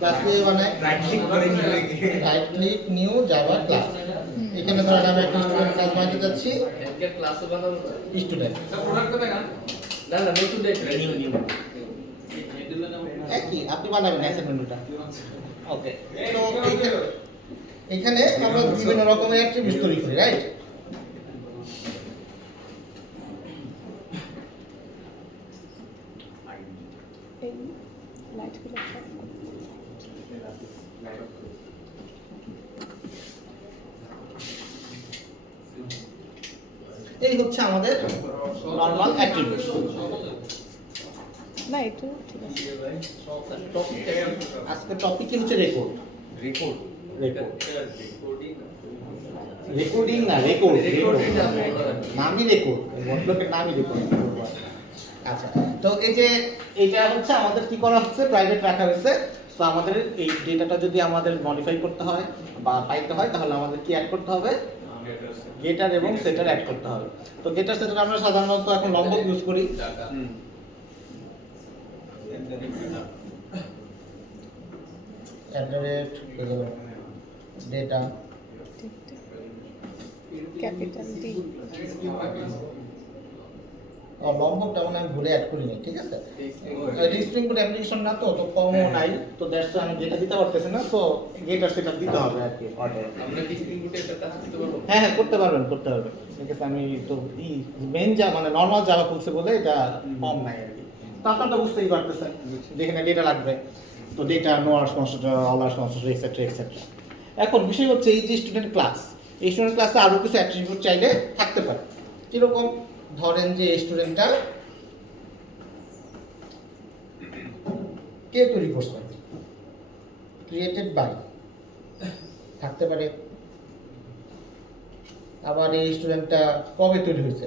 Class দিয়ে বানায় right click new Java class. এখানে ধরেন আমি একটা স্টুডেন্ট ক্লাস বানাতে যাচ্ছি, ক্লাসও বানাবো স্টুডেন্ট না না নতুন দেখে নিউ নিউ একই আপনি বানাবেন অ্যাসাইনমেন্টটা। ওকে, তো এখানে আমরা বিভিন্ন রকমের অ্যাট্রিবিউট তৈরি করি, রাইট? এই লাইটগুলো এই হচ্ছে আমাদের নরমাল অ্যাট্রিবিউট। না একটু ঠিক আছে। আজকে টপিক হচ্ছে রেকর্ড। রেকর্ড রেকর্ডিং না, রেকর্ড নামই রেকর্ড, বটলোকের নামই রেকর্ড। আচ্ছা, তো এই যে এটা হচ্ছে আমাদের কি করা হচ্ছে, প্রাইভেট রাখা হয়েছে। তো আমাদের এই ডেটাটা যদি আমাদের মডিফাই করতে হয় বা পাইতে হয় তাহলে আমাদের কি অ্যাড করতে হবে, গেটার এবং সেটার অ্যাড করতে হবে। তো গেটার সেটার আমরা সাধারণত এখন লম্বক ইউজ করি। ডেটা ক্যাপিটাল ডি লম্বকটা মানে আমি ভুলে অ্যাড করিনি, ঠিক আছে? স্প্রিং বুট অ্যাপ্লিকেশন না, তো কমও নাই, তো দ্যাটস আমি যেটা দিতে পারতেছি না, তো গেটার সেটা দিতে হবে আর কি অর্ডার। আমরা কি স্প্রিং বুটে একটা কাজ করতে পারবো? হ্যাঁ হ্যাঁ করতে পারবেন, করতে পারবেন। ঠিক আছে, আমি তো মেইন যা মানে নর্মাল জাভা খুলছে বলে এটা কম নাই আর কি। তো আপনারা তো বুঝতেই পারতেছেন যেখানে ডেটা লাগবে, তো ডেটা নো আর স্পন্সর অল আর স্পন্সর এক্সেট্রা এক্সেট্রা। এখন বিষয় হচ্ছে এই যে স্টুডেন্ট ক্লাস, এই স্টুডেন্ট ক্লাসে আরও কিছু অ্যাট্রিবিউট চাইলে থাকতে পারে। কীরকম? ধরেন যে এই স্টুডেন্টটা কে তৈরি করছে, ক্রিয়েটেড বাই থাকতে পারে। আবার এই স্টুডেন্টটা কবে তৈরি হয়েছে,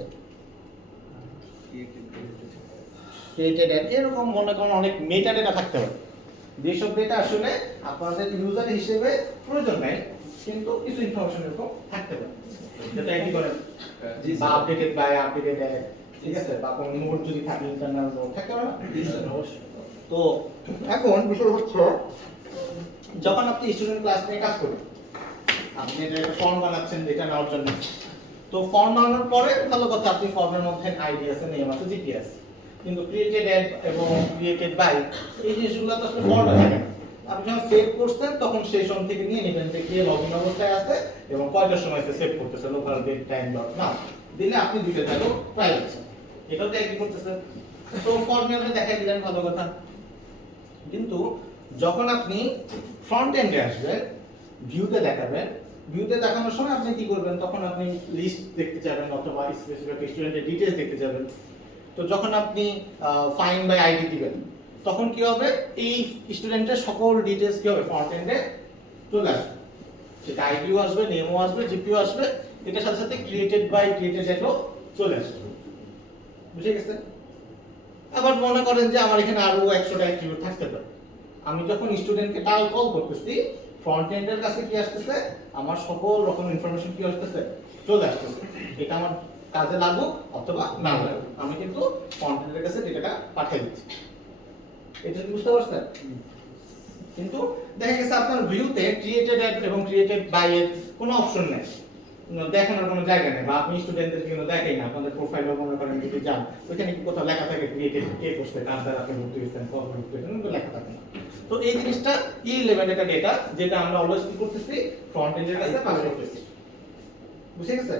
ক্রিয়েটেড এন্ড, এরকম মনে করেন অনেক মেটা ডেটা থাকতে পারে। যেসব ডেটা আসলে আপনাদের ইউজার হিসেবে প্রয়োজন নাই, কিন্তু কিছু ইনফরমেশন এরকম থাকতে পারে, যেটা কি করেন বা আপডেটেড বাই আপডেটেড, ঠিক আছে, বা কোনো নোট যদি থাকে ইন্টারনাল নোট থাকতে পারে না। তো এখন বিষয় হচ্ছে যখন আপনি স্টুডেন্ট ক্লাস নিয়ে কাজ করেন, আপনি একটা ফর্ম বানাচ্ছেন ডেটা নেওয়ার জন্য। তো ফর্ম বানানোর পরে ভালো কথা, আপনি ফর্মের মধ্যে আইডি আছে, নেম আছে, জিপি আছে, কিন্তু ক্রিয়েটেড এড এবং ক্রিয়েটেড বাই এই জিনিসগুলো তো আসলে ফর্মে থাকে না। আপনি যখন সেভ করছেন তখন সেই সময় থেকে নিয়ে নেবেন যে কে লগইন অবস্থায় আছে এবং কয়টার সময় সেভ করতেছে, লোকাল ডেট টাইম ডট নাও দিলে আপনি দুইটা জায়গায় পাই যাচ্ছেন। এটাও তো একই করতেছেন, তো ফর্মে আপনি দেখাই দিলেন, ভালো কথা। কিন্তু যখন আপনি ফ্রন্ট এন্ডে আসবেন, ভিউতে দেখাবেন, ভিউতে দেখানোর সময় আপনি কি করবেন, তখন আপনি লিস্ট দেখতে যাবেন অথবা স্পেসিফিক স্টুডেন্টের ডিটেইলস দেখতে যাবেন। তো যখন আপনি ফাইন্ড বাই আইডি দিবেন তখন কি হবে, এই স্টুডেন্টের সকল ডিটেইলস কি হবে ফ্রন্ট এন্ডে চলে আসবে, সেটা আইডিও আসবে, নেমও আসবে, জিপিও আসবে, এটার সাথে সাথে ক্রিয়েটেড বাই ক্রিয়েটেড এডও চলে আসবে। বুঝে গেছে? আবার মনে করেন যে আমার এখানে আরো 100টা অ্যাট্রিবিউট থাকতে পারে, আমি যখন স্টুডেন্টকে টাল কল করতেছি ফ্রন্ট এন্ডের কাছে কি আসতেছে, আমার সকল রকম ইনফরমেশন কি আসতেছে, চলে আসতেছে। এটা আমার কাজে লাগুক অথবা না লাগুক, আমি কিন্তু ফ্রন্ট এন্ডের কাছে ডেটাটা পাঠিয়ে দিচ্ছি। এটা কি বুঝতে পারছেন? কিন্তু দেখা গেছে আপনার ভিউতে ক্রিয়েটেড এড এবং ক্রিয়েটেড বাই এর কোনো অপশন নেই, দেখানোর কোনো জায়গা নেই, বা আপনি স্টুডেন্টদের কিন্তু দেখাই না, আপনাদের প্রোফাইল মনে করেন যদি যান ওইখানে কি কোথাও লেখা থাকে ক্রিয়েটেড কে করছে, কার দ্বারা আপনি ভর্তি হয়েছেন, কবে ভর্তি হয়েছেন, কিন্তু লেখা থাকে না। তো এই জিনিসটা ইররিলেভেন্ট একটা ডেটা, যেটা আমরা অলওয়েজ কি করতেছি, ফ্রন্ট এন্ডের কাছে পাস করতেছি। বুঝে গেছে?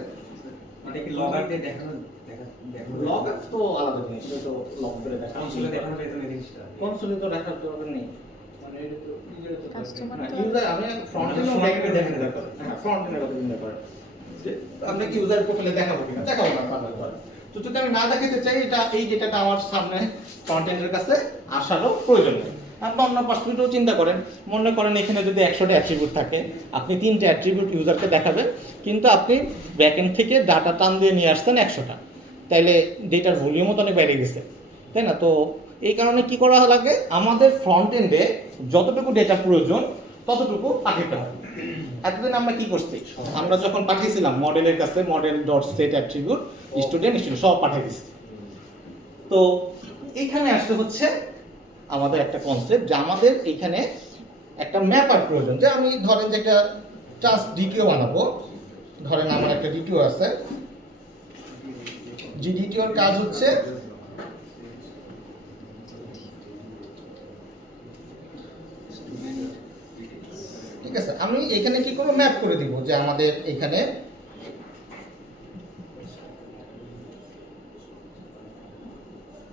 মানে কি লগার দিয়ে দেখানো লগ তো আলাদা জিনিস, এটা তো লগ করে দেখা কনসোলে দেখানো যেত না জিনিসটা। কনসোলে তো দেখার দরকার নেই, মানে এটা তো ইউজার তো কাস্টমার তো ইউজার আমি ফ্রন্ট এন্ড এবং ব্যাক এন্ড দেখানো দরকার। হ্যাঁ, ফ্রন্ট এন্ডের কথা চিন্তা করেন যে আমরা কি ইউজার প্রোফাইলে দেখাবো কিনা, দেখাবো না পারলে পরে। তো যদি আমি না দেখাতে চাই, এটা এই ডেটাটা আমার সামনে ফ্রন্ট এন্ডের কাছে আসারও প্রয়োজন নেই। আপনি অন্য পার্সপেক্টিভেও চিন্তা করেন, মনে করেন এখানে যদি 100টা অ্যাট্রিবিউট থাকে, আপনি 3টে অ্যাট্রিবিউট ইউজারকে দেখাবেন, কিন্তু আপনি ব্যাক এন্ড থেকে ডাটা টান দিয়ে নিয়ে আসছেন 100টা, তাইলে ডেটার ভলিউমও তো অনেক বেড়ে গেছে, তাই না? তো এই কারণে কি করা লাগে, আমাদের ফ্রন্ট এন্ডে যতটুকু ডেটা প্রয়োজন ততটুকু পাঠাতে হবে। এতদিন আমরা কি করছি, আমরা যখন পাঠিয়েছিলাম মডেলের কাছে model dot set attribute student সব পাঠিয়ে দিচ্ছি। তো এইখানে আসতে হচ্ছে আমাদের একটা কনসেপ্ট, যে আমাদের এইখানে একটা ম্যাপার প্রয়োজন, যে আমি ধরেন যে একটা জাস্ট ডিটিও বানাবো, ধরেন আমার একটা ডিটিও আছে, যে ডিটিওর কাজ হচ্ছে ঠিক আছে, আমি এখানে কি করব, ম্যাপ করে দিব যে আমাদের এখানে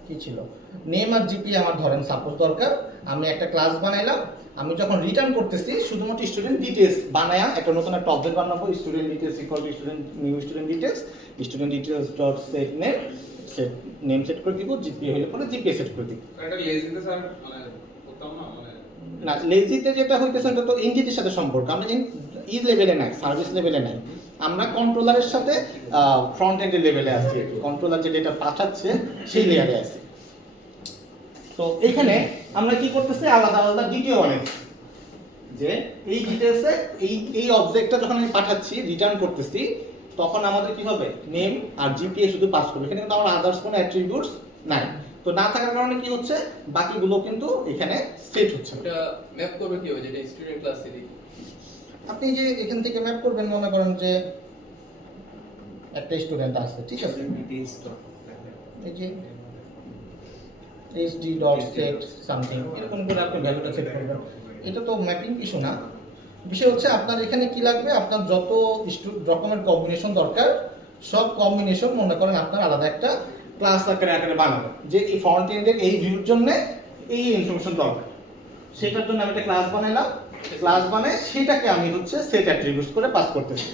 কি ছিল, নেম আর জিপি আমার ধরেন সাপোজ দরকার, আমি একটা ক্লাস বানাইলাম, আমি যখন রিটার্ন করতেছি শুধুমাত্র স্টুডেন্ট ডিটেইলস বানায়া একটা নতুন একটা অবজেক্ট বানাবো, student details equal to student new student details dot set name set করে দিব, জিপি হলে পরে জিপি সেট করে দিব। এটা লেজিতে স্যার মানে করতাম না মানে না, লেজিতে যেটা হইতেছে ওটা তো এনটিটির সাথে সম্পর্ক, আমরা ই লেভেলে নাই, সার্ভিস লেভেলে নাই, আমরা কন্ট্রোলারের সাথে ফ্রন্ট এন্ডের লেভেলে আছি, কন্ট্রোলার যে ডেটা পাঠাচ্ছে সেই লেয়ারে আছে। তো এখানে আমরা কি করতেছি, আলাদা আলাদা ডিটিও বানাচ্ছি, যে এই ডিটেইলসে এই অবজেক্টটা যখন আমি পাঠাচ্ছি রিটার্ন করতেছি তখন আমাদের কি হবে, নেম আর জিপিএ শুধু পাস করবে, এখানে কিন্তু আমার আদার্স কোনো অ্যাট্রিবিউটস নাই। তো না থাকার কারণে কি হচ্ছে, বাকিগুলো কিন্তু এখানে সেট হচ্ছে না। এটা ম্যাপ করবে কি হবে যেটা স্টুডেন্ট ক্লাসে দিই আপনি যে এখান থেকে ম্যাপ করবেন, মনে করেন যে একটা স্টুডেন্ট আছে, ঠিক আছে, ডিটেইলস তো এই যে hd.set সামথিং এরকম করে আপনি ভ্যালুটা সেট করবেন, এটা তো ম্যাপিং ইস্যু না। বিষয় হচ্ছে আপনার এখানে কি লাগবে, আপনার যত রকমের কম্বিনেশন দরকার সব কম্বিনেশন মনে করেন আপনার আলাদা একটা ক্লাস আকারে বানাবেন, যে এই ফ্রন্ট এন্ডের এই ভিউর জন্য এই ইনফরমেশন দরকার, সেটার জন্য আমি একটা ক্লাস বানাইলাম, ক্লাস বানাই সেটাকে আমি হচ্ছে সেট অ্যাট্রিবিউটস করে পাস করতেছি।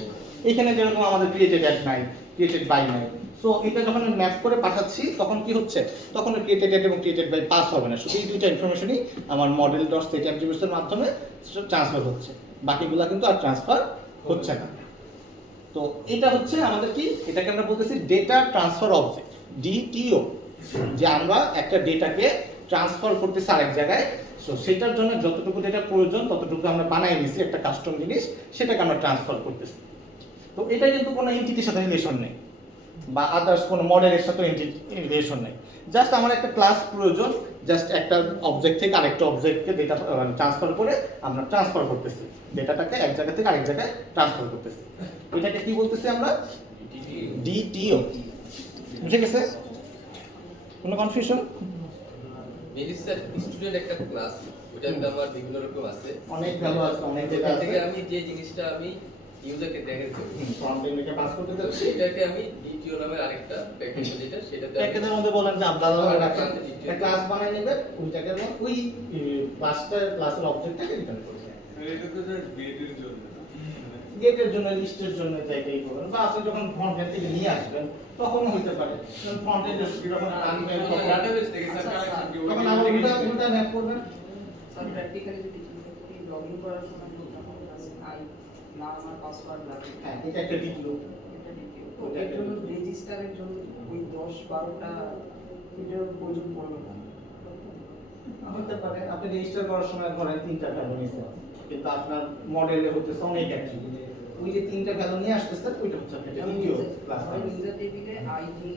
এখানে যেরকম আমাদের ক্রিয়েটেড অ্যাড নাই, ক্রিয়েটেড বাই নাই, সো এটা যখন আমি ম্যাপ করে পাঠাচ্ছি তখন কি হচ্ছে, তখন ক্রিয়েটেড অ্যাড এবং ক্রিয়েটেড বাই পাস হবে না, শুধু এই দুইটা ইনফরমেশনই আমার মডেল ডট সেট অ্যাট্রিবিউটসের মাধ্যমে ট্রান্সফার হচ্ছে, বাকিগুলো কিন্তু আর ট্রান্সফার হচ্ছে না। তো এটা হচ্ছে আমাদের কি, এটাকে আমরা বলতেছি ডেটা ট্রান্সফার অবজেক্ট, ডিটিও, যে আমরা একটা ডেটাকে ট্রান্সফার করতেছি আরেক জায়গায়, সো সেটার জন্য যতটুকু ডেটা প্রয়োজন ততটুকু আমরা বানাই নিছি একটা কাস্টম জিনিস, সেটাকে আমরা ট্রান্সফার করতেছি। তো এটা কিন্তু কোনো এন্টিটির সাথে রিলেশন নেই বা আদার্স কোনো মডেলের সাথে রিলেশন নেই, জাস্ট আমার একটা ক্লাস প্রয়োজন, জাস্ট একটা অবজেক্ট থেকে আরেকটা অবজেক্টকে ডেটা ট্রান্সফার করে আমরা ট্রান্সফার করতেছি, ডেটাটাকে এক জায়গা থেকে আরেক জায়গায় ট্রান্সফার করতেছি, এটাকে কি বলতেছি আমরা, ডিটিও। বুঝে গেছে, কোনো কনফিউশন? মেবি স্যার স্টুডেন্ট একটা ক্লাস ওটা কিন্তু আমার বিভিন্ন রকম আছে, অনেক ভ্যালু আছে, অনেক ডেটা ওখান আছে, থেকে আমি যে জিনিসটা আমি ইউজারকে দেখাচ্ছি ফ্রন্ট এন্ডকে পাস করতে যাচ্ছি, সেটাকে আমি ডিটিও নামের আরেকটা প্যাকেজ যেটা সেটাতে আমি প্যাকেজের মধ্যে বলেন যে আলাদাভাবে রাখেন, একটা ক্লাস বানাই নেবে, ওইটাকে ওই ক্লাসের অবজেক্টটাকে রিটার্ন করবে। এটা তো স্যার গেটের জন্য গেটের জন্য, লিস্টের জন্য জায়গায় করবেন, বা আপনি যখন ফ্রন্ট এন্ড থেকে নিয়ে আসবেন তখন হইতে পারে, ফ্রন্ট এন্ড যখন আনবেন ডাটাবেস থেকে স্যার কালেকশন কি তখন আবার উল্টা ম্যাপ করবেন। স্যার প্র্যাকটিক্যালি যদি লগইন করার সময় বলতাম আই নাম আর পাসওয়ার্ড লাগে, হ্যাঁ, এটা একটা ডিটিও। এটা দ্বিতীয়। তো এর জন্য রেজিস্টারের জন্য ওই 10-12টা এটার প্রয়োজন পড়বে না। হতে পারে আপনি রেজিস্টার করার সময় ধরেন 3টা ভ্যালু নিয়েছেন, কিন্তু আপনার মডেলে হতেছে অনেক অ্যাক্টিভিটি, ওই যে 3টা ভ্যালু নিয়ে আসতেছে ওইটা হচ্ছে আপনার দ্বিতীয় ক্লাস। ইউজার টেবিলে আইডি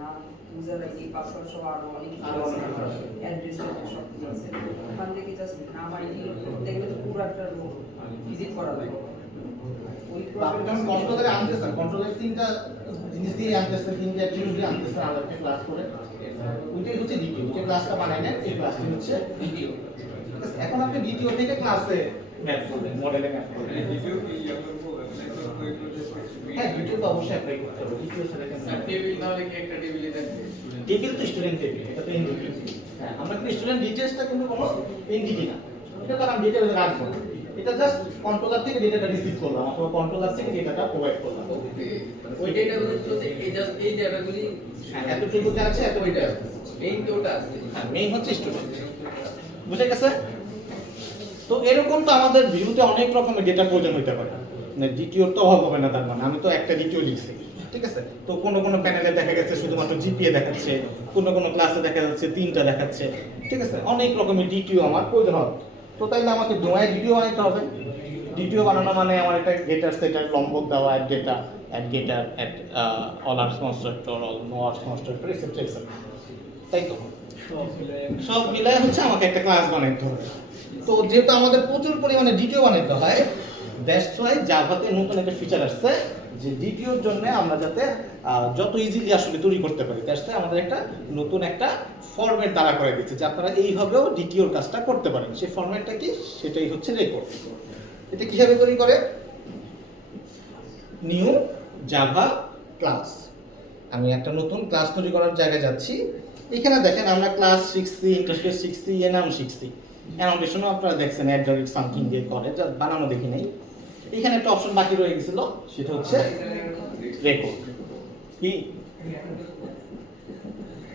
নাম ইউজার আইডি পাসওয়ার্ড সহ আরো অনেক আরো অনেক কিছু আছে। অ্যাড্রেস সব কিছু আছে, ওখান থেকে জাস্ট নাম আইডি দেখলে তো পুরো একটা ভিজিট করা লাগে। ওই আপনি যখন কন্ট্রোলারে আনতেছেন, কন্ট্রোলারে 3টা জিনিস দিয়ে আনতেছেন, 3টা অ্যাট্রিবিউট দিয়ে আনতেছেন আলাদা একটা ক্লাস করে, ওইটাই হচ্ছে দ্বিতীয়। যে ক্লাসটা বানাই নেন এই ক্লাসটি হচ্ছে দ্বিতীয়। ঠিক আছে, এখন আপনি দ্বিতীয় থেকে ক্লাসে ম্যাপ করবেন, মডেলে ম্যাপ করবেন। ভিডিও কি ইয়া করবো মানে তো হ্যাঁ, দ্বিতীয় তো অবশ্যই অ্যাপ্লাই করতে হবে, দ্বিতীয় স্যার সেটা টেবিল তাহলে কি একটা টেবিলে থাকবে স্টুডেন্ট টেবিল তো স্টুডেন্ট টেবিল, এটা তো এনটিটি। হ্যাঁ, আমরা কিন্তু স্টুডেন্ট ডিটেইলসটা কিন্তু কোনো এনটিটি না, এটা তো আমি ডিটেইলসে রাখবো, এটা জাস্ট কন্ট্রোলার থেকে ডেটাটা রিসিভ করলাম অথবা কন্ট্রোলার থেকে ডেটাটা প্রোভাইড করলাম। ওকে ওই ডেটাগুলো তো এই জাস্ট এই জায়গাগুলি হ্যাঁ, এতটুকু যা আছে এত ওইটা ডেটা আছে মেইন তো ওটা আছে হ্যাঁ, মেইন হচ্ছে স্টুডেন্ট। বুঝে গেছে? তো এরকম তো আমাদের ভিউতে অনেক রকমের ডেটা প্রয়োজন হইতে পারে, মানে দ্বিতীয় তো অভাব হবে না, তার মানে আমি তো একটা দ্বিতীয় লিখছি, ঠিক আছে। তো কোনো প্যানেলে দেখা গেছে শুধুমাত্র জিপিএ দেখাচ্ছে, কোনো ক্লাসে দেখা যাচ্ছে 3টা দেখাচ্ছে, ঠিক আছে, অনেক রকমের ডিটিও আমার প্রয়োজন হবে। তো তাইলে আমাকে দোয়ায় ডিটিও বানাইতে হবে। ডিটিও বানানো মানে আমার একটা গেটার সেটার লম্বক দেওয়া, add data, add getter, add all args constructor, all no args constructor, etcetera etcetera, তাই তো সব মিলাই হচ্ছে আমাকে একটা ক্লাস বানাইতে হবে। তো যেহেতু আমাদের প্রচুর পরিমাণে ডিটিও বানাতে হয়, দ্যাটস ওয়াই জাভাতে নতুন একটা ফিচার আসছে যে ডিটিওর জন্য আমরা যাতে যত ইজিলি আসলে তৈরি করতে পারি, দ্যাটস ওয়াই আমাদের একটা নতুন একটা ফরম্যাট দ্বারা করে দিচ্ছে যে আপনারা এইভাবেও ডিটিওর কাজটা করতে পারেন। সেই ফরম্যাটটা কি, সেটাই হচ্ছে রেকর্ড। এটা কিভাবে তৈরি করে? নিউ জাভা ক্লাস, আমি একটা নতুন ক্লাস তৈরি করার জায়গায় যাচ্ছি। এখানে দেখেন আমরা ক্লাস শিখছি, ইন্টারফেস শিখছি, এনাম শিখছি, অ্যানোটেশনও আপনারা দেখছেন অ্যাড সামথিং দিয়ে করে, যা বানানো দেখি নাই। এখানে একটা অপশন বাকি রয়ে গেছিল, সেটা হচ্ছে রেকর্ড। কি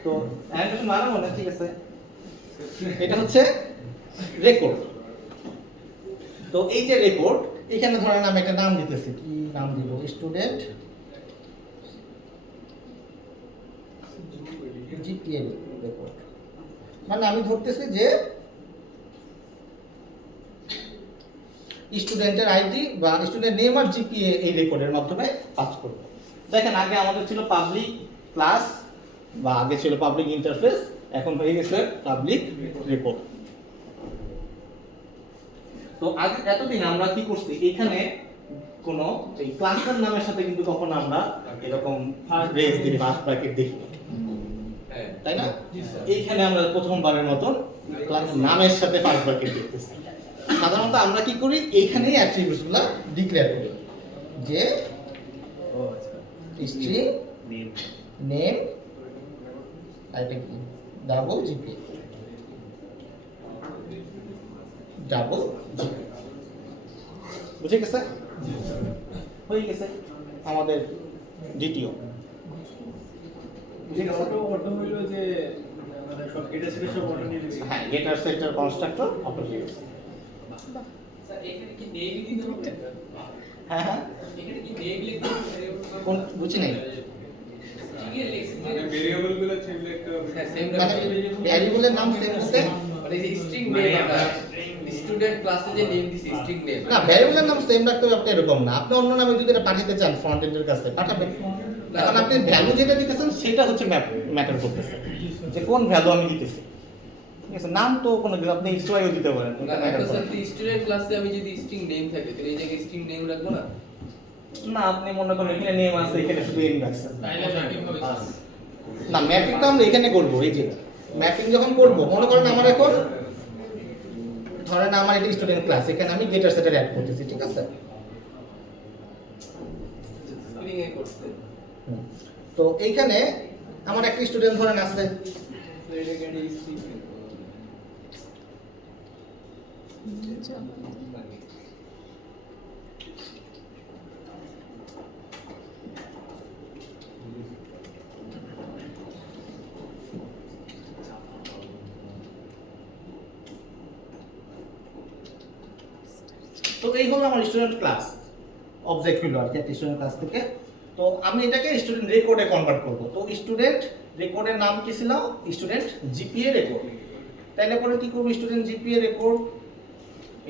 তো অ্যানোটেশন বানানো না, ঠিক আছে, এটা হচ্ছে রেকর্ড। তো এই যে রেকর্ড, এখানে ধরেন আমি একটা নাম দিতেছি, কি নাম দিব? Student GPA record. মানে আমি ধরতেছি যে স্টুডেন্টের আইডি বা স্টুডেন্ট নেম আর জিপিএ এই রেকর্ডের মাধ্যমে পাস করব। দেখেন আগে আমাদের ছিল পাবলিক ক্লাস বা আগে ছিল পাবলিক ইন্টারফেস, এখন হয়ে গেছে পাবলিক রেকর্ড। তো আগে এতদিন আমরা কি করছি, এখানে কোনো এই ক্লাসের নামের সাথে কিন্তু কখনো আমরা এরকম ব্রেস দিই, ফার্স্ট ব্র্যাকেট দেখি, তাই না? এইখানে আমরা প্রথমবারের মতন ক্লাস নামের সাথে ফার্স্ট ব্র্যাকেট দেখতেছি। সাধারণত আমরা কি করি, এইখানেই অ্যাট্রিবিউটসগুলো ডিক্লেয়ার করি যে স্ট্রিং নেম এটা কি ডাবল জিপি, ডাবল জিপি। বুঝে গেছে? হয়ে গেছে আমাদের ডিটিও। বুঝে গেছে? অটো হইলো যে মানে সব গেটার সেটা সব অটো নিয়ে দিয়েছে। হ্যাঁ, গেটার সেটার কনস্ট্রাক্টর অটো হয়ে গেছে। স্যার এখানে কি নেম দিতে হবে? হ্যাঁ হ্যাঁ, এখানে কি নেম লিখতে হবে? কোন বুঝি নাই? ঠিক আছে লিখছি মানে ভেরিয়েবল গুলো সেম লিখতে হবে। হ্যাঁ সেম মানে ভ্যারিয়েবলের নাম সেম আছে মানে এই স্ট্রিং নেম আমরা স্টুডেন্ট ক্লাসে যে নেম দিছি স্ট্রিং নেম না, ভ্যারিয়েবলের নাম সেম রাখতে হবে আপনি এরকম না। আপনি অন্য নামে যদি এটা পাঠাতে চান ফ্রন্ট এন্ডের কাছে পাঠাবেন, এখন আপনি ভ্যালু যেটা দিতেছেন সেটা হচ্ছে ম্যাটার করতেছে যে কোন ভ্যালু আমি দিতেছি। ঠিক আছে, নাম তো কোনো কিছু আপনি এক্সট্রাও দিতে পারেন, না এটা ম্যাটার করে স্যার স্টুডেন্ট ক্লাসে আমি যদি স্ট্রিং নেম থাকে তাহলে এই জায়গায় স্ট্রিং নেম রাখবো না? না। আপনি মনে করেন এখানে নেম আছে, এখানে শুধু এন রাখছেন, তাইলে ম্যাপিং হবে না ম্যাপিংটা আমরা এখানে করব। এই যে ম্যাপিং যখন করব, মনে করেন আমার এখন ধরেন আমার এটা স্টুডেন্ট ক্লাস, এখানে আমি গেটার সেটার অ্যাড করতেছি, ঠিক আছে? স্প্রিং এ করতে তো এইখানে আমার একটা স্টুডেন্ট ধরেন আছে, তো এটাকে একটা স্ট্রিং তো এই হলো আমার স্টুডেন্ট ক্লাস অবজেক্ট হলো আর কি একটা স্টুডেন্ট ক্লাস থেকে। তো আমি এটাকে স্টুডেন্ট রেকর্ডে কনভার্ট করব। তো স্টুডেন্ট রেকর্ডের নাম কি ছিল? Student GPA record. তাইলে পরে কি করব, স্টুডেন্ট জিপিএ রেকর্ড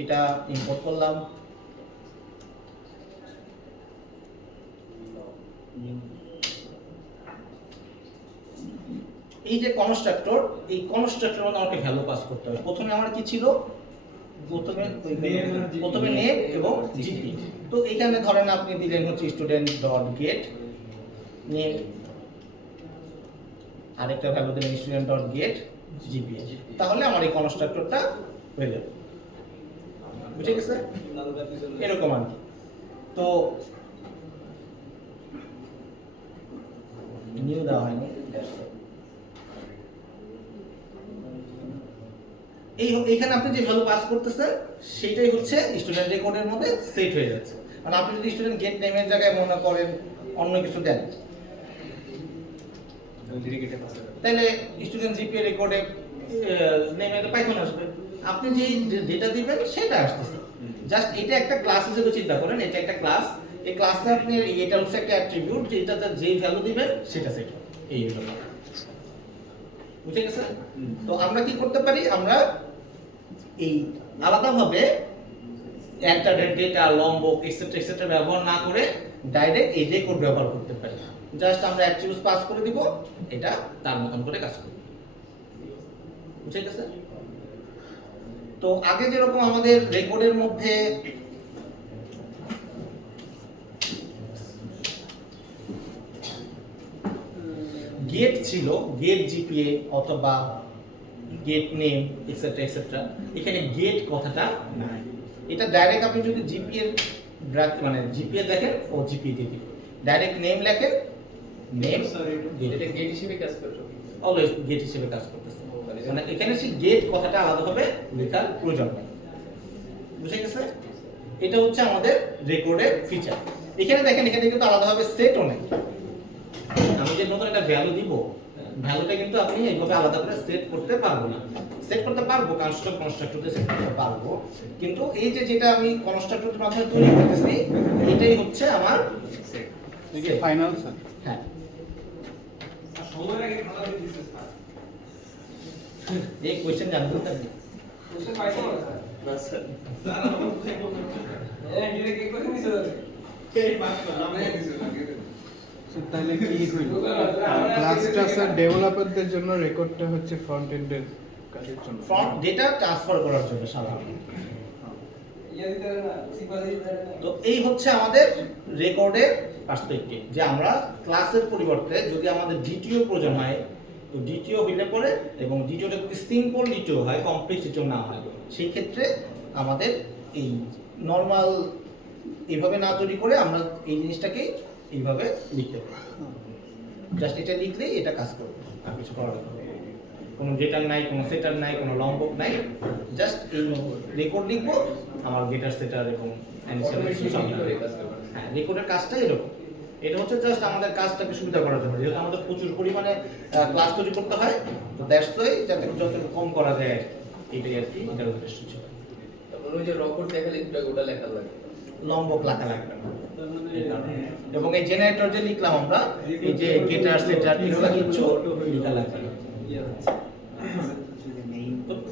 এটা ইম্পোর্ট করলাম। এই যে কনস্ট্রাক্টর, এই কনস্ট্রাক্টর মধ্যে আমাকে ভ্যালু পাস করতে হবে। প্রথমে আমার কি ছিল, প্রথমে নেম এবং জিপি। তো এখানে ধরেন আপনি দিলেন হচ্ছে স্টুডেন্ট ডট গেট নেম, আরেকটা ভ্যালু দিলেন স্টুডেন্ট ডট গেট জিপি, তাহলে আমার এই কনস্ট্রাক্টরটা হয়ে যাবে। বুঝে গেছে? এরকম আর কি। তো নিউ দেওয়া হয়নি, এইখানে আপনি যে ভ্যালু পাস করতেছেন সেটাই হচ্ছে স্টুডেন্ট রেকর্ডের মধ্যে সেট হয়ে যাচ্ছে। মানে আপনি যদি স্টুডেন্ট গেট নেমের জায়গায় মনে করেন অন্য কিছু দেন, তাহলে স্টুডেন্ট জিপিএ রেকর্ডে নেমে পাইথন আসবে, আপনি যে ডেটা দিবেন সেটা আসতেছে। জাস্ট এটা একটা ক্লাস হিসেবে চিন্তা করেন, এটা একটা ক্লাস, এই ক্লাসে আপনি এটা হচ্ছে একটা অ্যাট্রিবিউট, যেটা যে ভ্যালু দিবেন সেটা সেট হবে। এই হলো, বুঝে গেছে? তো আমরা কি করতে পারি, আমরা এই আলাদাভাবে একটা ডেটা লম্বক এক্সেট্রা ব্যবহার না করে ডাইরেক্ট এই রেকর্ড ব্যবহার করতে পারি। জাস্ট আমরা অ্যাট্রিবিউটস পাস করে দিব, এটা তার মতন করে কাজ করবে। বুঝে গেছে? তো আগে যেরকম আমাদের রেকর্ডের মধ্যে গেট ছিল, গেট জিপিএ অথবা গেট নেম এক্সেট্রা এক্সেট্রা, এখানে গেট কথাটা নাই। এটা ডাইরেক্ট আপনি যদি জিপিএ মানে জিপিএ দেখেন ও জিপিএ দিয়ে দিবেন, ডাইরেক্ট নেম লেখেন, নেম এটা গেট হিসেবে কাজ করছো। অলওয়েজ গেট হিসেবে কাজ করতেছে, মানে এখানে সেই গেট কথাটা আলাদাভাবে লেখার প্রয়োজন নেই। বুঝে গেছে? এটা হচ্ছে আমাদের রেকর্ডের ফিচার। এখানে দেখেন, এখানে কিন্তু আলাদাভাবে সেটও নেই। আমি যে নতুন একটা ভ্যালু দিব, ভ্যালুটা কিন্তু আপনি এইভাবে আলাদা করে সেট করতে পারবো না। সেট করতে পারবো কনস্ট্রাক্টরতে সেট করতে পারবো, কিন্তু এই যে যেটা আমি কনস্ট্রাক্টরের মাধ্যমে তৈরি করতেছি, এটাই হচ্ছে আমার ফাইনাল স্যার। হ্যাঁ। সময়ের আগে খাতা দিয়ে দিয়েছে স্যার। এই কোশ্চেন জানতে থাকবে। কোশ্চেন পাইছো না স্যার, স্যার এটা কি করে দিছো এই পাস করলাম না দিছে লাগে। তাহলে কি হইল? ক্লাসটা স্যার ডেভেলপারদের জন্য, রেকর্ডটা হচ্ছে ফ্রন্ট এন্ডের কাজের জন্য। ফ্রন্ট ডেটা ট্রান্সফার করার জন্য সাধারণত। ইয়া দিতে না সিকোয়েন্স দিতে না তো এই হচ্ছে আমাদের রেকর্ডের পার্সপেক্টিভ, যে আমরা ক্লাসের পরিবর্তে যদি আমাদের ডিটিও প্রয়োজন হয়, তো ডিটিও হইলে পরে, এবং ডিটিওটা যদি সিম্পল ডিটিও হয়, কমপ্লেক্স ডিটিও না হয়, সেই ক্ষেত্রে আমাদের এই নর্মাল এইভাবে না তৈরি করে আমরা এই জিনিসটাকে এইভাবে লিখতে পারি। জাস্ট এটা লিখলেই এটা কাজ করবে, আর কিছু করার দরকার নেই। কোনো গেটার নাই, কোনো সেটার নাই, কোনো লম্বক নাই, জাস্ট এই রেকর্ড লিখবো, আমার গেটার সেটার এবং সব করে কাজ করবে। হ্যাঁ, রেকর্ডের কাজটাই এরকম। এটা হচ্ছে জাস্ট আমাদের কাজটাকে সুবিধা করার জন্য, যেহেতু আমাদের প্রচুর পরিমাণে ক্লাস তৈরি করতে হয়, তো দ্যাটস ওয়াই যাতে যত কম করা যায় এটাই আর কি, এটার উদ্দেশ্য ছিল। তারপর ওই যে রকট দেখালে ওটা লেখা লাগে। লম্বক লেখা লাগবে না। এই কারণে। এবং এই জেনারেটর যে লিখলাম আমরা, এই যে গেটার সেটার এগুলো কিছু লেখা লাগবে না। তো-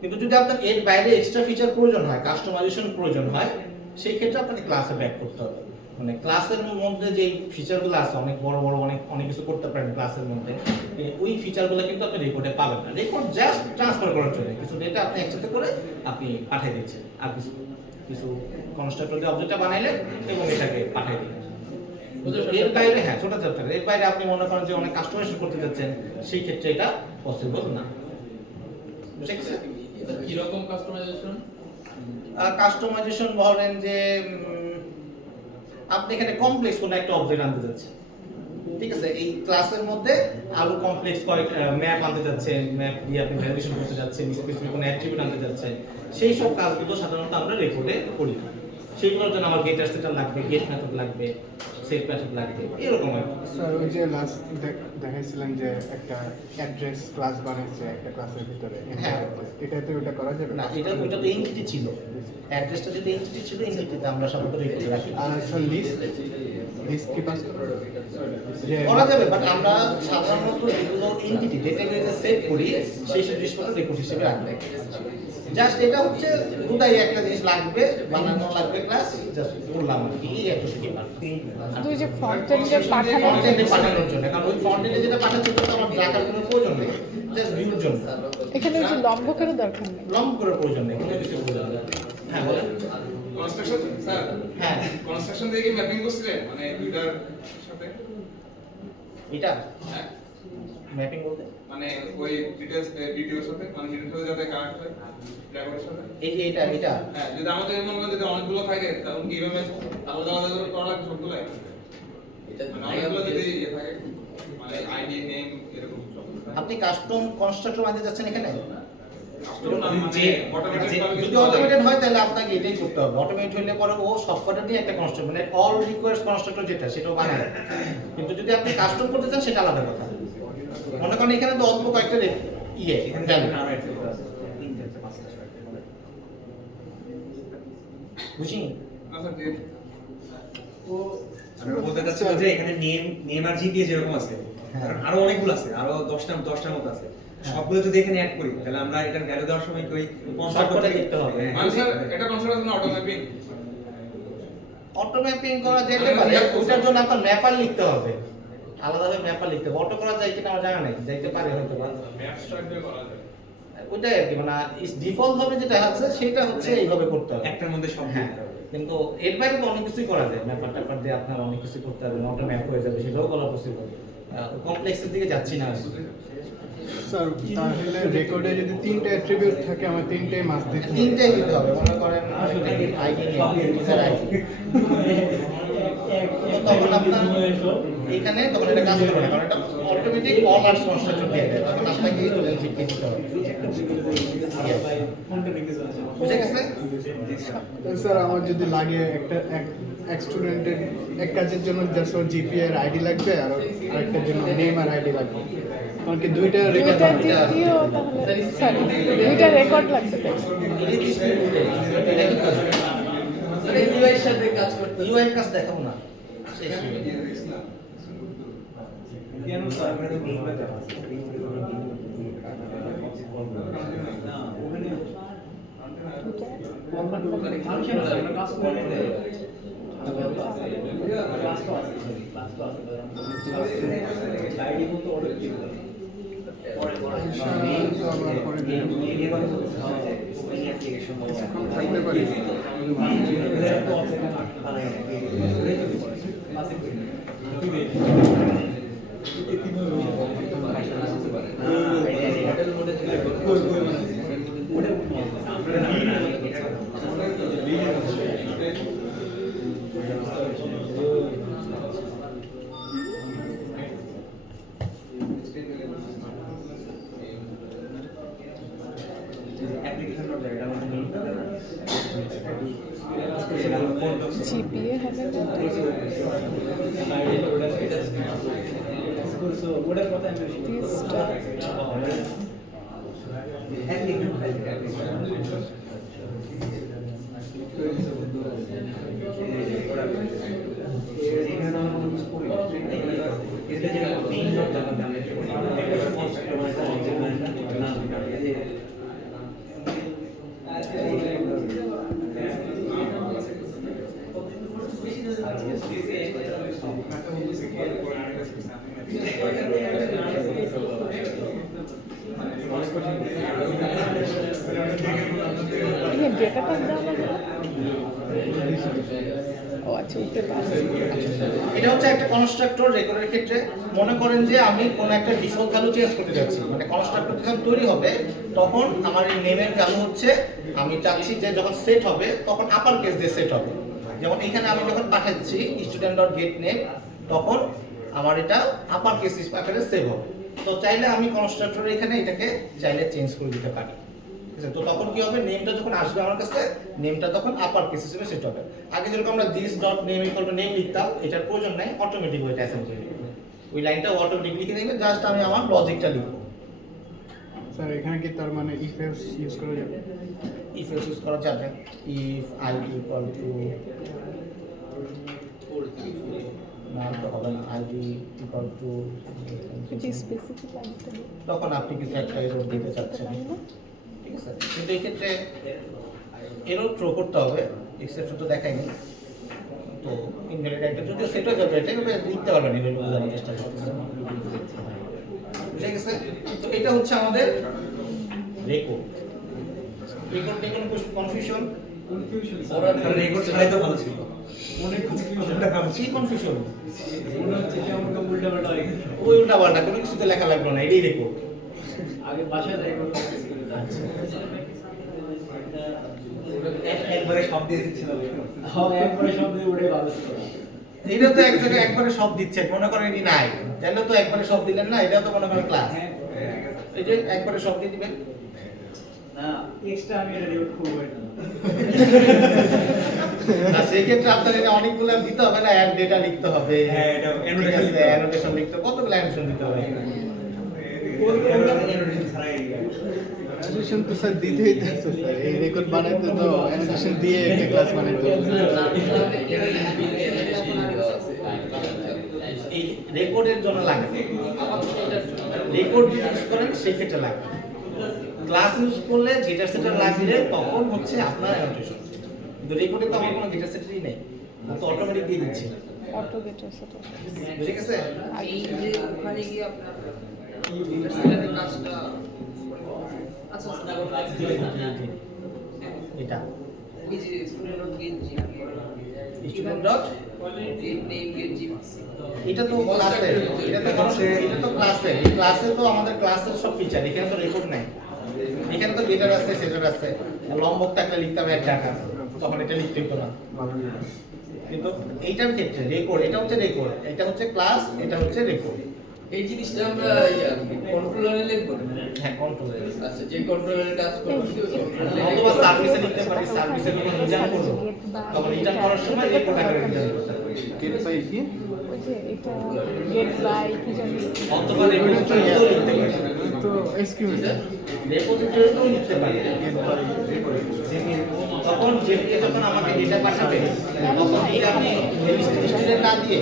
কিন্তু যদি আপনার এর বাইরে এক্সট্রা ফিচার প্রয়োজন হয়, কাস্টমাইজেশন প্রয়োজন হয়, সেই ক্ষেত্রে আপনাকে ক্লাসে ব্যাক করতে হবে। মানে ক্লাসের মধ্যে যে ফিচারগুলো আছে, অনেক বড় বড় অনেক কিছু করতে পারেন ক্লাসের মধ্যে, ওই ফিচারগুলো কিন্তু আপনি রেকর্ডে পাবেন না। রেকর্ড জাস্ট ট্রান্সফার করার জন্য কিছু ডেটা আপনি একসাথে করে আপনি পাঠিয়ে দিচ্ছেন, আর কিছু কিছু কনস্ট্রাক্টর দিয়ে অবজেক্টটা বানাইলেন এবং এটাকে পাঠিয়ে দিলেন। এর বাইরে হ্যাঁ, ছোট ছোট এর বাইরে আপনি মনে করেন যে অনেক কাস্টমাইজেশন করতে যাচ্ছেন, সেই ক্ষেত্রে এটা পসিবল না। বুঝে গেছে? কিরকম কাস্টমাইজেশন? কাস্টমাইজেশন বলেন যে আপনি এখানে কমপ্লেক্স কোনো একটা অবজেক্ট আনতে যাচ্ছেন, ঠিক আছে? এই ক্লাসের মধ্যে আরো কমপ্লেক্স কয়েক ম্যাপ আনতে যাচ্ছেন, ম্যাপ দিয়ে আপনি ভ্যালিডেশন করতে যাচ্ছেন, স্পেসিফিক কোনো অ্যাট্রিবিউট আনতে যাচ্ছেন, সেই সব কাজগুলো সাধারণত আমরা রেকর্ডে করি না। সেগুলোর জন্য আমার গেটার সেটার লাগবে, গেট মেথড লাগবে, সেট মেথড লাগবে, এরকম আর কি। স্যার ওই যে লাস্ট দেখাইছিলেন যে একটা অ্যাড্রেস ক্লাস বানাইছে একটা ক্লাসের ভিতরে, হ্যাঁ। এটাতে ওটা করা যাবে না, ওইটা তো এন্টিটি ছিল, অ্যাড্রেসটা যদি এন্টিটি ছিল, এন্টিটিতে আমরা সাধারণত রেকর্ডে রাখি। আর স্যার লিস্ট কি পাস করা যাবে, বাট আমরা সাধারণত যেগুলো এন্টিটি ডেটাবেজে সেভ করি, সেই সব জিনিসপত্র রেকর্ড হিসেবে রাখবে। জাস্ট এটা হচ্ছে দুটাই একটা জিনিস লাগবে, বানানো লাগবে ক্লাস, জাস্ট করলাম আর কি, এই এতটুকুই পারবে। দুই যে ফ্রন্ট এন্ডে পাঠানোর ফ্রন্ট এন্ডে পাঠানোর জন্য, কারণ ওই ফ্রন্ট এন্ডে যেটা পাঠাচ্ছি তো আমার রাখার কোনো প্রয়োজন নেই, জাস্ট ভিউর জন্য। এখানে ওই যে লম্বকেরও দরকার নেই। লম্ব করার প্রয়োজন নেই, কোনো কিছু প্রয়োজন নেই। হ্যাঁ বলেন। কনস্ট্রাকশন স্যার, হ্যাঁ, কনস্ট্রাকশন দিয়ে কি ম্যাপিং করছিলেন মানে দুইটার সাথে? এটা হ্যাঁ, ম্যাপিং বলতে মানে ওই ডিটেইলস ভিডিওর সাথে, মানে ভিডিওর সাথে যাতে কানেক্ট হয় ড্রাইভারের সাথে। এই যে এটা হ্যাঁ, যদি আমাদের মনে করেন যদি অনেকগুলো থাকে তখন কিভাবে আলাদা আলাদা করে করা লাগবে সবগুলো? এটা মানে অনেকগুলো যদি ইয়ে থাকে, মানে আইডি নেম এরকম সব। আপনি কাস্টম কনস্ট্রাক্টর বানাতে যাচ্ছেন এখানে, কাস্টম না মানে অটোমেটিক যদি অটোমেটেড হয় তাহলে আপনাকে এটাই করতে হবে। অটোমেট হইলে পরে ও সফটওয়্যার দিয়ে একটা কনস্ট্রাক্টর, মানে অল রিকোয়ার্স কনস্ট্রাক্টর যেটা সেটাও বানায়। কিন্তু যদি আপনি কাস্টম করতে চান সেটা আলাদা কথা। মনে করেন এখানে তো অল্প কয়েকটা বুঝি না স্যার, আমি বলতে চাচ্ছিলাম যে এখানে নেম আর জিপিএ যেরকম আছে, হ্যাঁ। আরো অনেকগুলো আছে, আরো 10টার মতো আছে। সবগুলো যদি এখানে অ্যাড করি তাহলে আমরা এটার ভ্যালু দেওয়ার সময় কই সবকটা লিখতে হবে। মানে স্যার এটা construction auto mapping. Auto mapping করা যেতে পারে, ওটার জন্য আপনার ম্যাপার লিখতে হবে, আলাদাভাবে ম্যাপার লিখতে হবে। অটো করা যায় কিনা আমার জানা নেই, যাইতে পারে হয়তো বা। ম্যাপ স্ট্রাকচার করা যায়। ওইটাই আর কি, মানে ডিফল্ট ভাবে যেটা আছে সেটা হচ্ছে এইভাবে করতে হবে। একটার মধ্যে সব হ্যাঁ, দিতে হবে। কিন্তু এর বাইরে তো অনেক কিছুই করা যায়, ম্যাপার ট্যাপার দিয়ে আপনার অনেক কিছু করতে হবে, অটো ম্যাপ হয়ে যাবে, সেটাও করা পসিবল। কমপ্লেক্সের দিকে যাচ্ছি না আর কি। স্যার তাহলে রেকর্ডে যদি 3টা অ্যাট্রিবিউট থাকে আমার 3টাই মাস দিতে হবে। তিনটাই দিতে হবে, মনে করেন আইডি ইউজার আইডি, তখন আপনার এখানে তখন এটা কাজ করবে না, কারণ এটা অটোমেটিক অল আর্টস কনস্ট্রাকশন দিয়ে দেয়, তখন আপনাকে স্টুডেন্টশিপকে দিতে হবে। বুঝে গেছে? স্যার আমার যদি লাগে এক স্টুডেন্টের এক কাজের জন্য জাস্ট ওর জিপিএ আর আইডি লাগবে, আর আরেকটার জন্য নেম আর আইডি লাগবে, কারণ কি দুইটা রেকর্ড দুইটা জিপিও তাহলে সরি দুইটা রেকর্ড লাগবে তাই। এটা কি এটা কি কাজ? মানে UI এর সাথে কাজ করতে ইউআই কাজ দেখাবো না, শেষ। কেন স্যার আমরা তো গ্রুপে দেওয়া আছে। থাকতে পারি। জিপিএ হবে না This start. ये डेटा का दाम ও আচ্ছা উঠতে পারছি। এটা হচ্ছে একটা কনস্ট্রাক্টর রেকর্ডের ক্ষেত্রে মনে করেন যে আমি কোনো একটা ডিফল্ট ভ্যালু চেঞ্জ করতে যাচ্ছি, মানে কনস্ট্রাক্টর যখন তৈরি হবে তখন আমার এই নেমের ভ্যালু হচ্ছে আমি চাচ্ছি যে যখন সেট হবে তখন আপার কেস দিয়ে সেট হবে। যেমন এখানে আমি যখন পাঠাচ্ছি student.getName তখন আমার এটা আপার কেস আকারে সেভ হবে। তো চাইলে আমি কনস্ট্রাক্টর এখানে এটাকে চাইলে চেঞ্জ করে দিতে পারি। ঠিক আছে, তো তখন কি হবে, নেমটা যখন আসবে আমার কাছে নেমটা তখন আপার কেস হিসেবে সেট হবে। আগে যেরকম আমরা this.name=name লিখতাম, এটার প্রয়োজন নাই, অটোমেটিক ওইটা অ্যাসাইন করে দিবে, ওই লাইনটা অটোমেটিক লিখে নেবে, জাস্ট আমি আমার লজিকটা লিখবো। স্যার এখানে কি তার মানে ইফ এলস ইউজ করা যাবে? ইফ এলস ইউজ করা যাবে, ইফ id = না তো হবে না, id যদি স্পেসিফিক আইডিটা তখন আপনি কিছু একটা এরর দিতে চাচ্ছেন, ঠিক আছে, কিন্তু এই ক্ষেত্রে এরর থ্রো করতে হবে, এক্সেপশন তো দেখায়নি, তো ইনভ্যালিড আইটেম যদি সেট হয়ে যাবে এটা লিখতে পারবেন, এটা বোঝানোর চেষ্টা করতেছেন। বুঝে গেছে? তো এটা হচ্ছে আমাদের রেকর্ড। রেকর্ড নিয়ে কোনো কনফিউশন? রেকর্ড ছাড়াই তো ভালো ছিল। কি কনফিউশন? ওই উল্টাপাল্টা কোনো কিছুতে লেখা লাগবে না, এটাই রেকর্ড। একবারে সব দিয়ে দিচ্ছিল। এটা তো এক জায়গায় একবারে সব দিচ্ছে, মনে করেন এটি নাই, তাহলে তো একবারে সব দিলেন না, এটা তো মনে করেন ক্লাস, এই যে একবারে সব দিয়ে দিবেন। না সেই ক্ষেত্রে আপনার এটা অনেকগুলো দিতে হবে না, অ্যাড ডেটা লিখতে হবে, হ্যাঁ, এটা annotation লিখতে হবে, annotation লিখতে হবে, কতগুলো অ্যানোটেশন দিতে হবে। অ্যানোটেশন তো স্যার দিতেই তো আছে স্যার, এই রেকর্ড বানাইতে তো অ্যানোটেশন দিয়ে একটা ক্লাস বানাইতে হবে। এই রেকর্ডের জন্য লাগবে, রেকর্ড ইউজ করেন সেই ক্ষেত্রে লাগবে, ক্লাস ইউজ করলে গেটার সেটার লাগলে তখন হচ্ছে আপনার অ্যানোটেশন, কিন্তু রেকর্ডে তো আমার কোনো গেটার সেটারই নেই, তো অটোমেটিক দিয়ে দিচ্ছি। অটো গেটার সেটা বুঝে গেছে? এই যে ওখানে গিয়ে আপনার কাজটা আচ্ছা এটা এই যে student dot get GP student dot get name get GP এটা তো ক্লাসের, এটা তো ক্লাসের, এই ক্লাসে তো আমাদের ক্লাসের সব ফিচার, এখানে তো রেকর্ড নাই, এখানে তো গেটার আছে সেটার আছে, লম্বক থাকলে লিখতে হবে 1 টাকা, তখন এটা লিখতে হতো না। কিন্তু এইটার ক্ষেত্রে রেকর্ড, এটা হচ্ছে রেকর্ড, এটা হচ্ছে ক্লাস, এটা হচ্ছে রেকর্ড। এই জিনিসটা আমরা কন্ট্রোলারে লিখবো না? হ্যাঁ, কন্ট্রোলার। আচ্ছা, যে কন্ট্রোলারে কাজ করবো সেই কন্ট্রোলারে অথবা সার্ভিসে লিখতে পারি, সার্ভিসে যখন রিটার্ন করব তখন রিটার্ন করার সময় রেকর্ড আকারে রিটার্ন করতে হবে। গেট বাই কি ওই যে এটা গেট বাই কি জানি অথবা রেপোজিটরিতেও লিখতে পারি, তো এসকিউএল রেপোজিটরিতেও লিখতে পারি। গেট বাই তখন যে যখন আমাকে ডেটা পাঠাবে তখন এই আমি লিস্টে না দিয়ে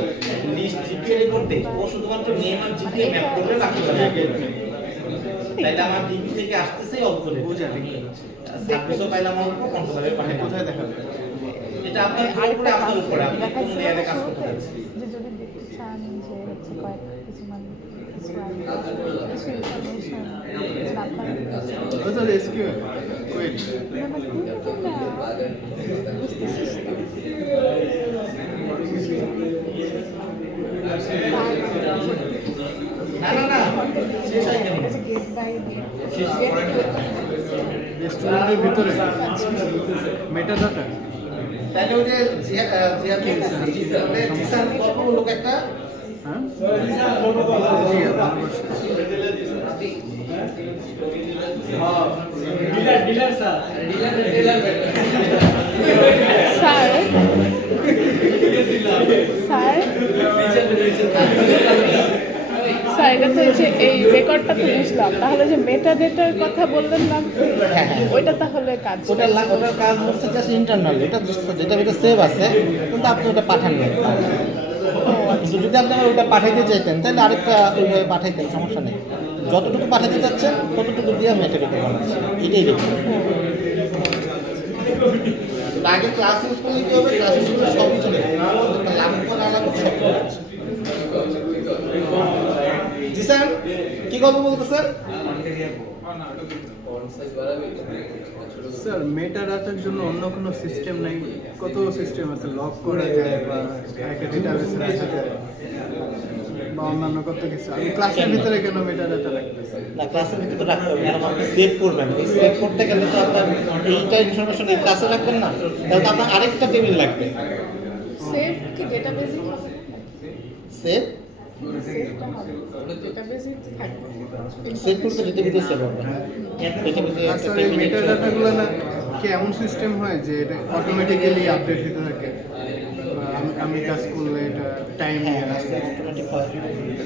লিস্ট জিপিএ রেকর্ড দেই, ও শুধুমাত্র নেম আর জিপিএ ম্যাপ করলে বাকি পাবে। তাইলে আমার ডিবি থেকে আসতেছে অল্প রেট, বুঝা ঠিক সার্ভিসও পাইলাম অল্প, কন্ট্রোলারে পাঠাই কোথায় দেখাবে এটা আপনার উপরে, আপনার উপরে, আপনি কোন লেয়ারে কাজ করতে পারছেন। যে যদি দেখতে চান যে হচ্ছে কয়েক কিছু মানে কিছু ইনফরমেশন আপনার ওটা এসকিউএল কোয়েরি বুঝতেছিস না না না, শেষ হয় কেন? গেট বাই রেস্টুরেন্টের ভিতরে মেটা ডাটা তাহলে ওই যে জিসান গল্প লোক একটা, হ্যাঁ জি ভালোবাসা স্যার স্যার স্যার এটা তো এই যে এই রেকর্ডটা তো বুঝলাম, তাহলে যে মেটা ডেটার কথা বললেন না ওইটা তাহলে কাজ ওটার কাজ হচ্ছে জাস্ট ইন্টারনাল, এটা যেটা সেভ আছে, কিন্তু আপনি ওটা পাঠান না। কিন্তু যদি আপনি ওটা পাঠাইতে চাইতেন তাহলে আরেকটা ওইভাবে পাঠাইতেন, সমস্যা নেই। যতটুকু পাঠাতে চাচ্ছেন ততটুকু দিয়ে মেটা ডেটা বানাচ্ছি, এটাই দেখুন। আগে ক্লাস ইউজ করলে কি হবে, ক্লাস ইউজ করলে সবই চলে যাবে, লাগবে না লাগবে সব চলে যাচ্ছে। জি স্যার, কি গল্প বলতেছেন? ফন্ট সাইজ বাড়াবে স্যার মেটা ডাটার জন্য অন্য কোনো সিস্টেম নাই? কত সিস্টেম আছে, লক করা যায় বা একটা ডেটাবেসে রাখা যায় বা অন্যান্য কত কিছু? আমি ক্লাসের ভিতরে কেন মেটা ডাটা রাখতে? না, ক্লাসের ভিতরে তো রাখতে হবে, কারণ আপনি সেভ করবেন, এই সেভ করতে গেলে তো আপনার এইটা ইনফরমেশন এই ক্লাসে রাখবেন না, তাহলে তো আপনার আরেকটা টেবিল লাগবে। সেভ কি ডেটাবেসে সেভ ডেটাবেসে থাকবে সেভ করতে ডেটাবেসে সেভ হবে, ডেটাবেসে একটা স্যার এই টেবিল মেটা ডাটাগুলো না কি এমন সিস্টেম হয় যে এটা অটোমেটিক্যালি আপডেট হতে থাকে? বা আমি কাজ করলে এটা টাইম হ্যাঁ অটোমেটিক হয়।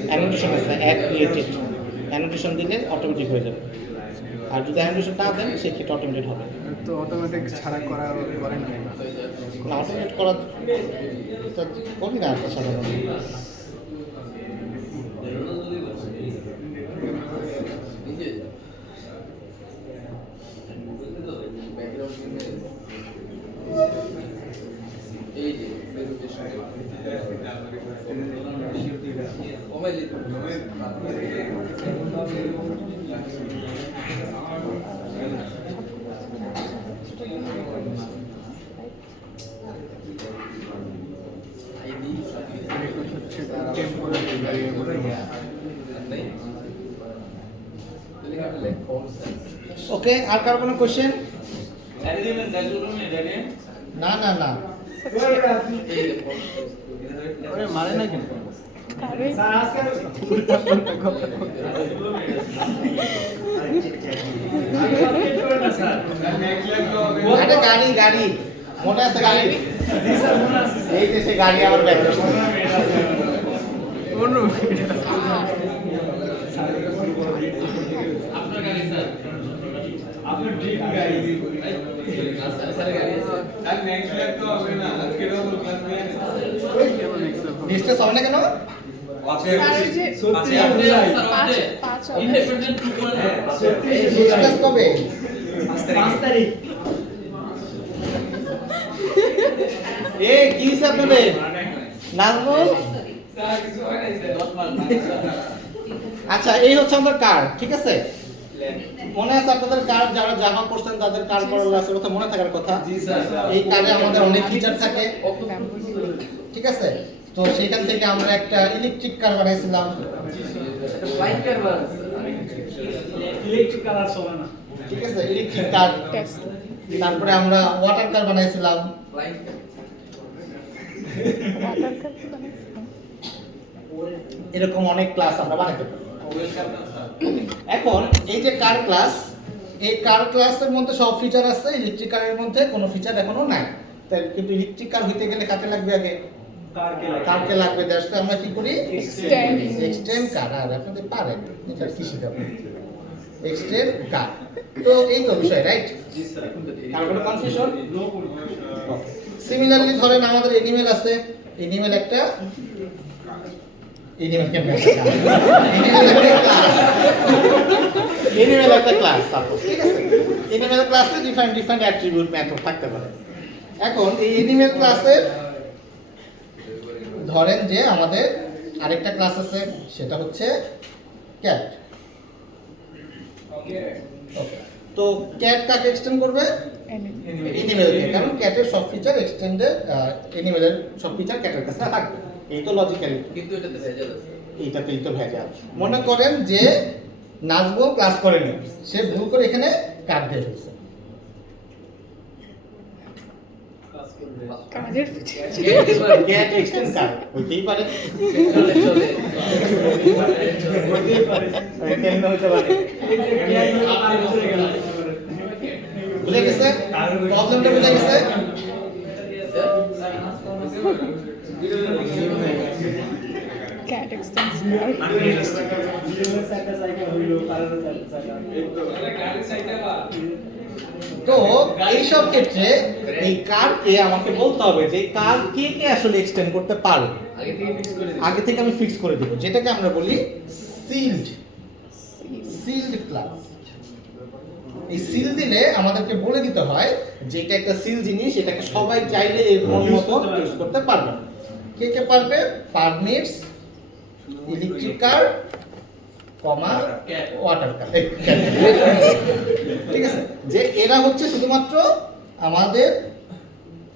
অ্যানোটেশন আছে, অ্যাড ক্রিয়েটেড, অ্যানোটেশন দিলে অটোমেটিক হয়ে যাবে, আর যদি অ্যানোটেশন না দেন সেক্ষেত্রে অটোমেটিক হবে তো অটোমেটিক ছাড়া করেন না? না। অটোমেট করা তো করি না আমরা সাধারণত। নিজে ব্যাকগ্রাউন্ড এই যে প্রেজেন্টেশন মোবাইল আইডি হচ্ছে টেম্পোরারি ভ্যারিয়েবল। নাই ফন্ট সাইজ ওকে, আর কারো কোনো কোশ্চেন? না না না, এই যে ফন্ট সাইজ আরে মারে না কেন? আরে আরে গাড়ি গাড়ি মনে আছে গাড়ি, এই যে সে গাড়ি আমার ব্যাগ অনু ডিস্টেন্স হবে না কেন? স্যার ওই যে পাঁচ ডিস্টেন্স কবে? 5 তারিখ। কি হয়েছে আপনাদের? নাজমুল, আচ্ছা এই হচ্ছে আমাদের কার্ড, ঠিক আছে? মনে আছে আপনাদের কার্ড যারা জামা করছেন তাদের কার্ড করার আছে কথা মনে থাকার কথা। এই কার্ডে আমাদের অনেক ফিচার থাকে, ঠিক আছে? তো সেখান থেকে আমরা একটা ইলেকট্রিক কার বানাইছিলাম, লাইট কারবার ইলেকট্রিক কালার চলে না। ঠিক আছে, ইলেকট্রিক কার। টেস্ট তারপরে আমরা ওয়াটার কার বানাইছিলাম। লাইন ওয়াটার কাপ বানাইছিলাম। এরকম অনেক ক্লাস আমরা বানাইতে পারি। এখন এই যে কার ক্লাস, এই কার ক্লাসের মধ্যে সব ফিচার আছে, ইলেকট্রিক কারের মধ্যে কোনো ফিচার এখনো নাই। তাই কিন্তু ইলেকট্রিক কার হইতে গেলে কাকে লাগবে আগে? কারকে লাগবে। দ্যাটস আমরা কি করি? এক্সটেন্ড কার। আর আপনাদের পারেন এটা কি শিখাবো? এক্সটেন্ড কার। তো এই তো বিষয়, রাইট? আর কোনো কনফিউশন? সিমিলারলি ধরেন আমাদের এনিমেল আছে, এনিমেল একটা এনিমেল কেমন এনিমেল একটা ক্লাস সাপোজ, ঠিক আছে? এনিমেল ক্লাসে ডিফারেন্ট অ্যাট্রিবিউট মেথড থাকতে পারে। এখন এই এনিমেল ক্লাসের ধরেন যে আমাদের আরেকটা ক্লাস আছে, সেটা হচ্ছে ক্যাট। তো ক্যাট কাকে এক্সটেন্ড করবে? এনিমেলকে, কারণ ক্যাটের সব ফিচার এক্সটেন্ডেড, এনিমেলের সব ফিচার ক্যাটের কাছে থাকবে। এই তো লজিক্যালি, কিন্তু এটাতে ভেজাল আছে। এইটাতেই তো ভেজাল। মনে করেন যে নাচবো ক্লাস করেনি, সে ভুল করে এখানে কাট দিয়ে ফেলছে। কাজের ফিচার ক্যাট এক্সটেন্ড কাট হইতেই পারে, চলে চলে কেন হইতে পারে? বুঝে গেছে প্রবলেমটা? বুঝে গেছে? ক্যাট এক্সটেনশন তো এইসব ক্ষেত্রে এই কারকে আমাকে বলতে হবে যে কার কে কে আসলে এক্সটেন্ড করতে পারে। আগে থেকে ফিক্স করে দিই। আগে থেকে আমি ফিক্স করে দেব, যেটাকে আমরা বলি সিল্ড ক্লাস। এই সিল দিলে আমাদেরকে বলে দিতে হয় যে এটা একটা সিল জিনিস, এটাকে সবাই চাইলে এর মন মতো ইউজ করতে পারবে। কে কে পারবে? পারমিটস ইলেকট্রিক কার কমা ওয়াটার কার, ঠিক আছে? যে এরা হচ্ছে শুধুমাত্র আমাদের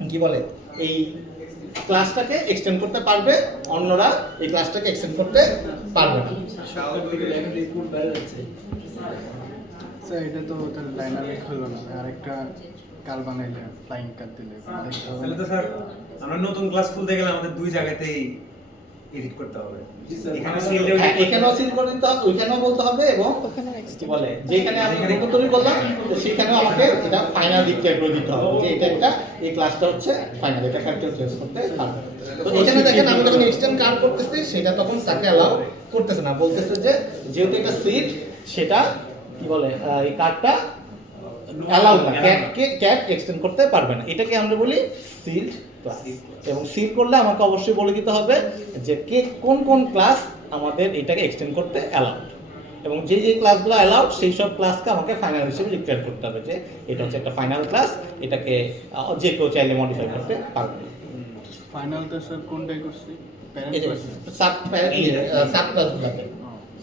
কি বলে এই ক্লাসটাকে এক্সটেন্ড করতে পারবে, অন্যরা এই ক্লাসটাকে এক্সটেন্ড করতে পারবে না। স্যার এটা তো তাহলে ডাইনামিক হলো না, আরেকটা কার বানাইলে ফ্লাইং কার দিলে দেখতে হবে। তাহলে তো স্যার আমরা নতুন ক্লাস খুলতে গেলে আমাদের দুই জায়গাতেই এডিট করতে হবে। এখানে সিলেও হ্যাঁ, এখানেও সিল করে দিতে হবে, ওইখানেও বলতে হবে, এবং ওখানে কি বলে যেখানে আমি নতুন তৈরি করলাম তো সেখানেও আমাকে এটা ফাইনাল ডিক্লেয়ার করে দিতে হবে যে এটা একটা এই ক্লাসটা হচ্ছে ফাইনাল, এটা ক্যারেক্টার চেঞ্জ করতে পারবে। তো এখানে দেখেন আমি যখন এক্সটেন্ড কার করতেছি সেটা তখন তাকে অ্যালাউ করতেছে না, বলতেছে যে যেহেতু এটা সিট সেটা কি বলে এই কার্ডটা অ্যালাউ না, ক্যাট এক্সটেন্ড করতে পারবে না। এটাকে আমরা বলি সিল্ড ক্লাস। এবং সিল করলে আমাকে অবশ্যই বলে দিতে হবে যে কে কোন কোন ক্লাস আমাদের এটাকে এক্সটেন্ড করতে অ্যালাউড, এবং যে যে ক্লাসগুলো অ্যালাউড সেই সব ক্লাসকে আমাকে ফাইনাল হিসেবে ডিক্লেয়ার করতে হবে যে এটা হচ্ছে একটা ফাইনাল ক্লাস, এটাকে যে কেউ চাইলে মডিফাই করতে পারবে। ফাইনালটা স্যার কোনটাই করছি? এই যে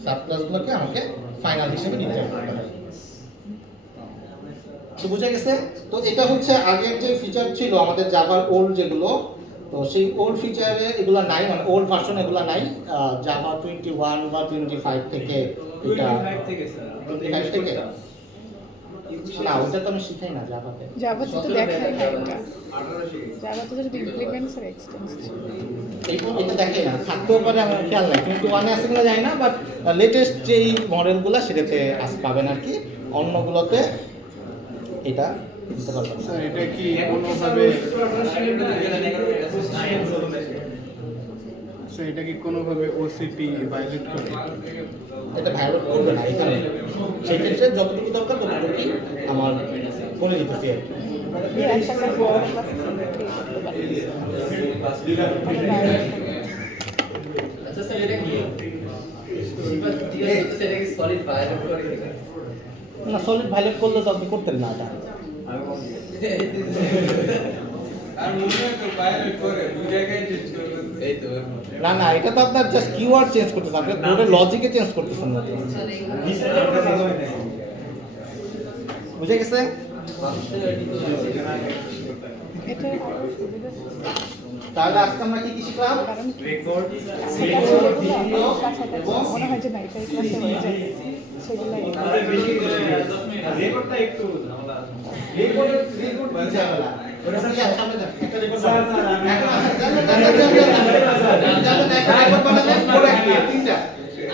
সাব ক্লাসগুলোকে আমাকে ফাইনাল হিসেবে ডিক্লেয়ার করতে হবে। তো বুঝা গেছে? তো এটা হচ্ছে আগের যে ফিচার ছিল আমাদের জাভার ওল্ড যেগুলো, তো সেই ওল্ড ফিচারে এগুলো নাই, মানে ওল্ড ভার্সন এগুলো নাই। জাভা 21 বা 25 থেকে এটা 25 থেকে না, ওটা তো আমি শিখাই না জাভাতে। জাভাতে তো দেখাই না এটা। জাভাতে যদি ইমপ্লিমেন্টস আর এক্সটেনশন এটা দেখাই না, থাকতেও পারে, আমার খেয়াল নাই। 21 এ আছে কিনা জানি না, বাট লেটেস্ট যেই মডেলগুলো সেটাতে পাবেন আর কি, অন্যগুলোতে এটা দিতে পারবেন। স্যার এটা কি কোনোভাবে স্যার এটা কি কোনোভাবে ওসিপি ভায়োলেট করে? এটা ভায়োলেট করবে না এখানে, সেই ক্ষেত্রে যতটুকু দরকার ততটুকুই আমার করে দিতেছি আর কি। একটা ক্লাস বড় ক্লাস আচ্ছা স্যার এটা কি সেটা কি সলিড ভায়োলেট করে কিনা? না, সলিড ভায়োলেট করলে তো আপনি করতেন না এটা। আর মনে হয় তো বাইরে করে দুই জায়গায় চেঞ্জ করতে। এই তো না না, এটা তো আপনার জাস্ট কিওয়ার্ড চেঞ্জ করতেছেন, আপনি কোডের লজিকে চেঞ্জ করতেছেন না। বুঝে গেছে? ফাংশনালিটি তো রয়েছে। এটা আরো সুবিধা তাহলে আজকে আমরা কি কি শিখলাম? কারণ রেকর্ড রেকর্ড, ভিডিও এবং মনে হয় যে না এটা ক্লাসে হয়ে যায় সেগুলো রেকর্ডটা একটু ঝামেলা আছে। রেকর্ড কি ঝামেলা? ওটা সামনে যান, সামনে যান। একটা রেকর্ড স্যার, বানান। স্যার, আমি- এখন আসেন, যান, যান, যান, যান, যান, যান, যান, একটা রেকর্ড বানাবেন, প্রোডাক্ট নিয়ে, তিনটা।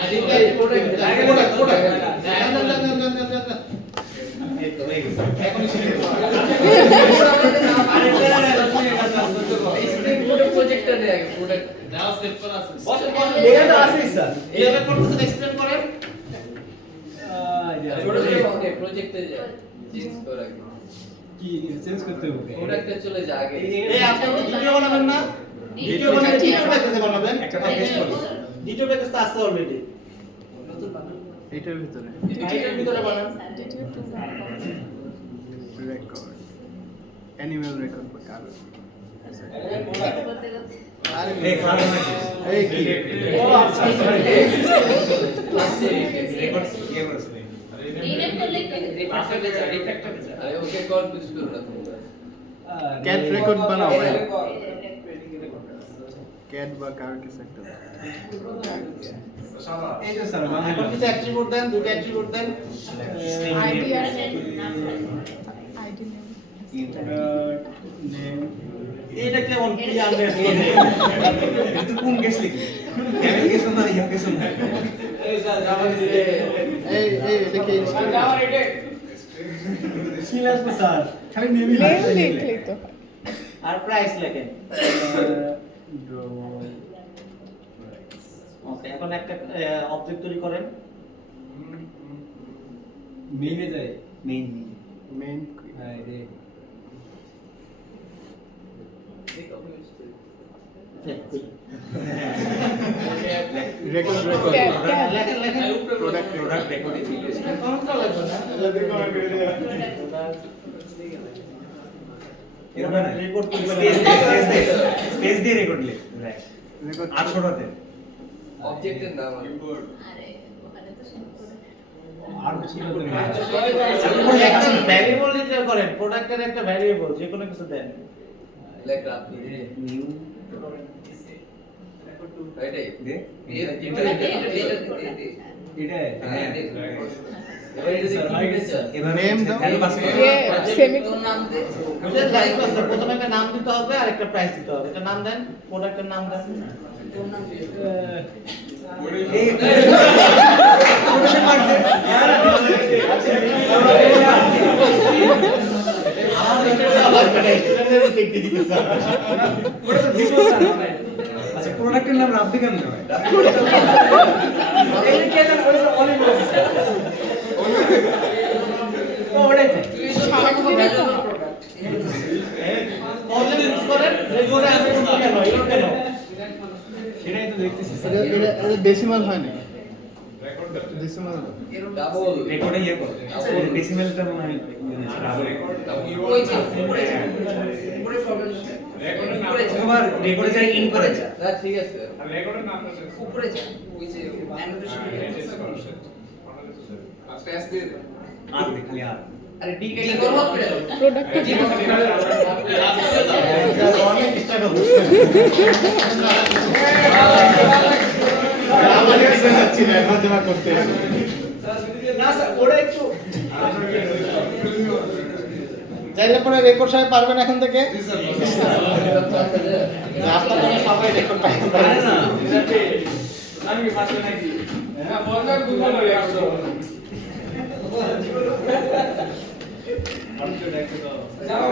তিনটা প্রোডাক্ট, প্রোডাক্ট। যান, যান, যান, যান, যান, যান, যান। এই তো হয়ে গেছে। এখনই শিখে দেবো। স্ক্রিন মোডে প্রজেক্টর নেই আগে প্রোডাক্ট নাও সেভ করা আছে। বসেন, বসেন। এটা তো আছেই স্যার। এইভাবে করতেছেন, এক্সপ্লেন করেন। ছোট ছোট ওকে প্রজেক্টে যায় চেঞ্জ করা আগে কি চেঞ্জ করতে হবে? প্রোডাক্টে চলে যায় আগে এই আপনি ভিডিও বানাবেন না? ভিডিও বানালে দ্বিতীয় প্যাকেজে বানাবেন। একটা প্যাকেজ করো। দ্বিতীয় প্যাকেজ তো আছে অলরেডি। নতুন বানান এটার ভিতরে এটার ভিতরে বানান। রেকর্ড অ্যানিমেল রেকর্ড বা কাগজ এই খারাপ নাকি? এই কি ও আচ্ছা আচ্ছা। রেকর্ড ইয়ে করেছে। আরে ওকে কনফিউজ করো না তোমরা ক্যাট রেকর্ড বানাও ভাই ক্যাট বা কার কিছু একটা এই যে স্যার এখন কিছু অ্যাট্রিবিউট দেন, দুটো অ্যাট্রিবিউট দেন। আইডি আর আইডি নেম এইটা কেমন কি আন্ডারস্ট্যান্ড? কিন্তু কোন কেস লিখি? কেমন কেস না ইয়া কেস না? এই দেখি সিলাস স্যার খালি নেমই নেম লিখলেই তো হয়। আর প্রাইস লেখেন। ওকে, এখন একটা অবজেক্ট তৈরি করেন। মেইনে যায় মেইন মেইন হ্যাঁ রে রেকর্ড রেকর্ড লেখেন, লেখেন। প্রোডাক্ট প্রোডাক্ট রেকর্ডিং কমেন্টটা লাগবে না। এরকম না রেকর্ড স্পেস দিয়ে রেকর্ড লে রাইট রেকর্ড 800টাতে অবজেক্টের নাম আর আর কিছু না তো একটা ভ্যারিয়েবল ডিক্লেয়ার করেন, প্রোডাক্টের একটা ভ্যারিয়েবল যে কোনো কিছু দেন। লেখ আপনি নিউ এটাই দে এটা এটা হ্যাঁ এবার এটা স্যার কি হয়ে চান এবার নেম দাও। ভ্যালু পাস করো যে সেমি তোর নাম দে বুঝলেন গাইস? প্রথমে একটা নাম দিতে হবে আর একটা প্রাইস দিতে হবে। এটা নাম দেন, প্রোডাক্টের নাম দেন। তোর নাম কি? এই কোটেশন মার্ক দে ওটা তো দিছো স্যার আচ্ছা প্রোডাক্টের নাম রাব্বি কেন হয় এই কে জানে ওটা অনেক ও ওটাই তো প্রবলেম ইউজ করেন, রেগুলার আমি কেন এরকম কেন? সেটাই তো দেখতেছি এটা ডেসিমাল হয় না ডেসিমাল ডাবল রেকর্ডে ইয়ে করো ডেসিমেলটা মনে হয় ওই যে উপরে উপরে প্রবলেম হচ্ছে উপরে যা তোমার রেকর্ডে যাই ইন করে যা না ঠিক আছে আর রেকর্ডের নামটা উপরে যা ওই যে অ্যানোটেশন স্ট্যাস দিয়ে দে। আর দেখালি আর আরে ডি কে করব করে প্রোডাক্টের অনেক স্ট্রাগল হচ্ছে। আমার কাছে যাচ্ছি না, এখন জমা করতে হবে। না স্যার ওটা একটু চাইলে পরে রেকর্ড সাহেব পারবেন এখন থেকে? আপনার জন্য সবাই রেকর্ড পাবেন। না আমি কি পাস নাকি হ্যাঁ, বলটা গুগল হয়ে আসলো। আর তো দেখো যাও